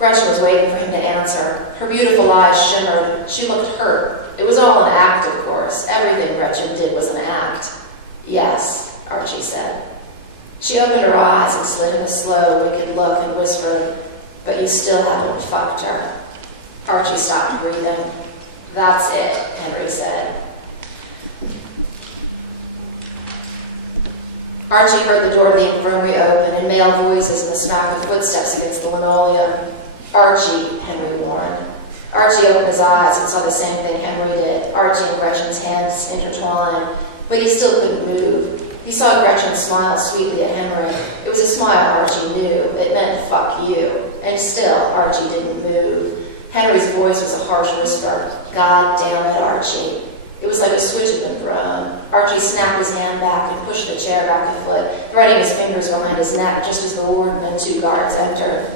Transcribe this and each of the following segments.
Gretchen was waiting for him to answer. Her beautiful eyes shimmered. She looked hurt. It was all an act, of course. Everything Gretchen did was an act. Yes, Archie said. She opened her eyes and slid him a slow, wicked look and whispered, "But you still haven't fucked her." Archie stopped breathing. "That's it," Henry said. Archie heard the door of the infirmary open and male voices and the smack of footsteps against the linoleum. "Archie," Henry warned. Archie opened his eyes and saw the same thing Henry did, Archie and Gretchen's hands intertwined, but he still couldn't move. He saw Gretchen smile sweetly at Henry. It was a smile Archie knew. It meant "fuck you." And still, Archie didn't move. Henry's voice was a harsh whisper. "God damn it, Archie." It was like a switch had been thrown. Archie snapped his hand back and pushed the chair back a foot, threading his fingers behind his neck just as the warden and 2 guards entered.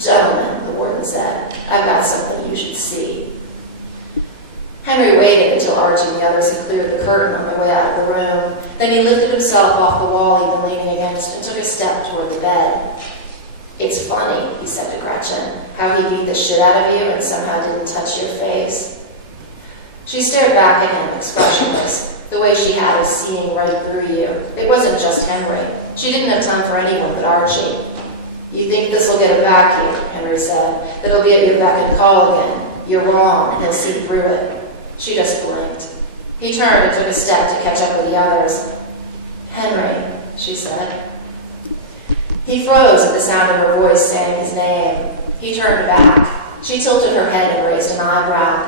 "Gentlemen," the warden said, "I've got something you should see." Henry waited until Archie and the others had cleared the curtain on their way out of the room. Then he lifted himself off the wall he'd been leaning against and took a step toward the bed. "It's funny," he said to Gretchen, "how he beat the shit out of you and somehow didn't touch your face." She stared back at him, expressionless. The way she had of seeing right through you. It wasn't just Henry. She didn't have time for anyone but Archie. "You think this will get him back here," Henry said. "That he'll be at your beck and call again. You're wrong, and he'll see through it." She just blinked. He turned and took a step to catch up with the others. "Henry," she said. He froze at the sound of her voice saying his name. He turned back. She tilted her head and raised an eyebrow.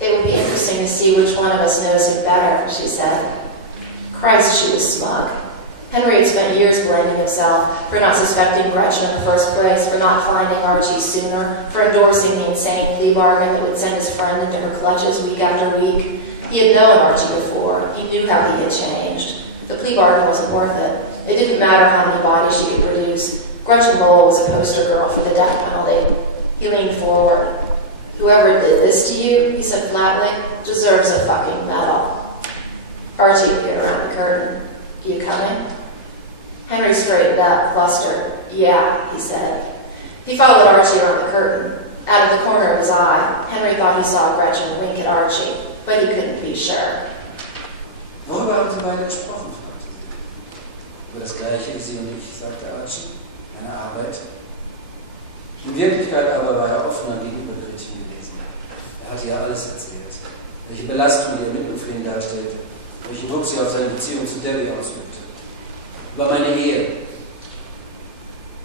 "It would be interesting to see which one of us knows it better," she said. Christ, she was smug. Henry had spent years blaming himself for not suspecting Gretchen in the first place, for not finding Archie sooner, for endorsing the insane plea bargain that would send his friend into her clutches week after week. He had known Archie before. He knew how he had changed. The plea bargain wasn't worth it. It didn't matter how many bodies she could produce. Gretchen Lowell was a poster girl for the death penalty. He leaned forward. "Whoever did this to you," he said flatly, "deserves a fucking medal." Archie appeared around the curtain. "You coming?" Henry straightened up, flustered. "Yeah," he said. He followed Archie around the curtain. Out of the corner of his eye, Henry thought he saw Gretchen wink at Archie, but he couldn't be sure. "Worüber haben Sie beide gesprochen?" fragte sie. "Über das Gleiche wie Sie und ich", sagte Archie. "Eine Arbeit." In Wirklichkeit aber war er offener gegenüber Gretchen gewesen. Er hatte ihr alles erzählt, welche Belastung die Ermittlung für ihn darstellte, welchen Druck sie auf seine Beziehung zu Debbie ausübte. Über meine Ehe.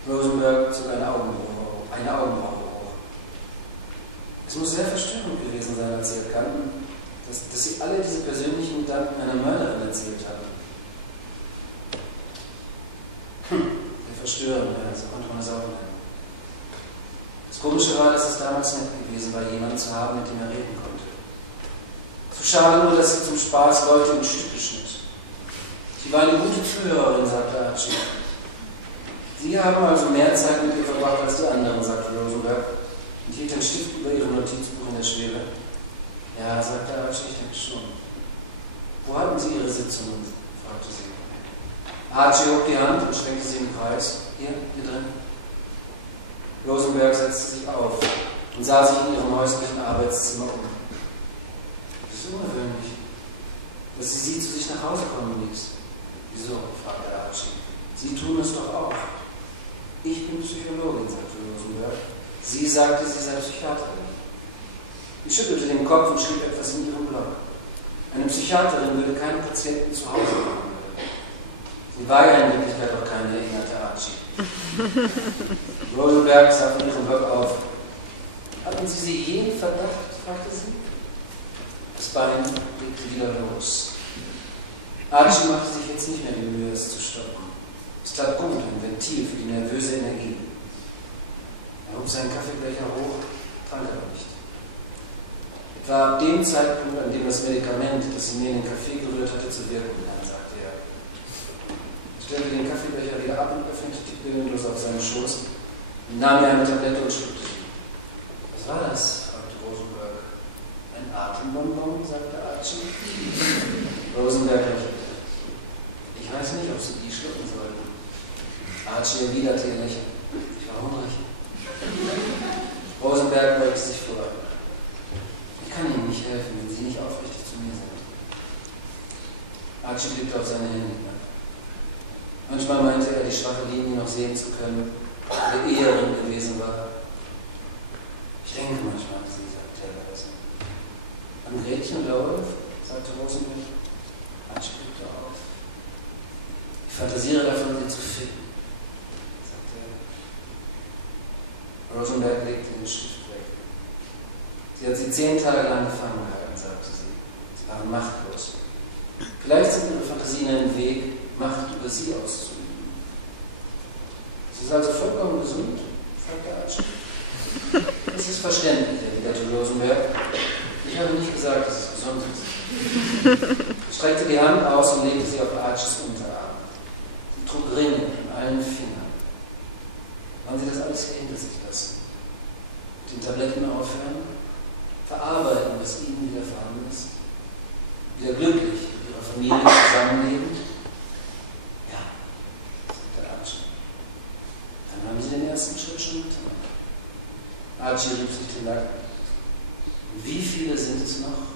Rosenberg zog eine Augenbraue hoch. Es muss sehr verstörend gewesen sein, als sie erkannten, dass sie alle diese persönlichen Gedanken einer Mörderin erzählt haben. Sehr verstörend, ja, so konnte man es auch nennen. Das Komische war, dass es damals nett gewesen war, jemanden zu haben, mit dem er reden konnte. Zu schade nur, dass sie zum Spaß Leute in Stücke schnitt. Sie war eine gute Zuhörerin, sagte Archie. Sie haben also mehr Zeit mit ihr verbracht als die anderen, sagte Rosenberg und hielt den Stift über ihrem Notizbuch in der Schwebe. Ja, sagte Archie, ich denke schon. Wo hatten Sie Ihre Sitzungen? Fragte sie. Archie hob die Hand und streckte sie im Kreis. Hier drin. Rosenberg setzte sich auf und sah sich in ihrem häuslichen Arbeitszimmer um. Das ist ungewöhnlich, dass sie zu sich nach Hause kommen ließ. Wieso? Fragte Archie. Sie tun es doch auch. Ich bin Psychologin, sagte Rosenberg. Sie sagte, sie sei Psychiaterin. Sie schüttelte den Kopf und schrieb etwas in ihrem Blog. Eine Psychiaterin würde keinen Patienten zu Hause behandeln. Sie war ja in Wirklichkeit auch keine, erinnerte Archie. Rosenberg sah von ihrem Blog auf. Hatten Sie jeden Verdacht? Fragte sie. Das Bein legte wieder los. Archie machte sich jetzt nicht mehr die Mühe, es zu stoppen. Es tat gut, ein Ventil für die nervöse Energie. Er hob seinen Kaffeebecher hoch, trank aber nicht. Etwa ab dem Zeitpunkt, an dem das Medikament, das sie mir in den Kaffee gerührt hatte, zu wirken begann, sagte er. Er stellte den Kaffeebecher wieder ab und öffnete die willenlos auf seinen Schoß und nahm mir eine Tablette und schluckte sie. Was war das? Fragte Rosenberg. Ein Atembonbon, sagte Archie. Rosenberg lächelte. Ich weiß nicht, ob Sie die schlucken sollten. Archie erwiderte ihr Lächeln. Ich war hungrig. Rosenberg beugte sich vor. Ich kann Ihnen nicht helfen, wenn Sie nicht aufrichtig zu mir sind. Archie blickte auf seine Hände hinab. Manchmal meinte er, die schwache Linie noch sehen zu können, die der Eherin gewesen war. Ich denke manchmal an sie, sagte er leise. An Gretchen Lowell, sagte Rosenberg. Archie blickte auf. Ich fantasiere davon, sie zu finden, sagte er. Rosenberg legte den Stift weg. Sie hat sie 10 Tage lang gefangen gehalten, sagte sie. Sie waren machtlos. Vielleicht sind ihre Fantasien ein Weg, Macht über sie auszuüben. Sie ist also vollkommen gesund? Fragte Archie. Das ist verständlich, erwiderte Rosenberg. Ich habe nicht gesagt, dass es gesund ist. Sie streckte die Hand aus und legte sie auf Archies Unterarm. Sie trug Ringe an allen Fingern. Wollen Sie das alles hier hinter sich lassen? Mit den Tabletten aufhören? Verarbeiten, was Ihnen widerfahren ist? Wieder glücklich mit Ihrer Familie zusammenleben? Ja, sagte Archie. Dann haben Sie den ersten Schritt schon getan. Archie rieb sich den Nacken. Wie viele sind es noch?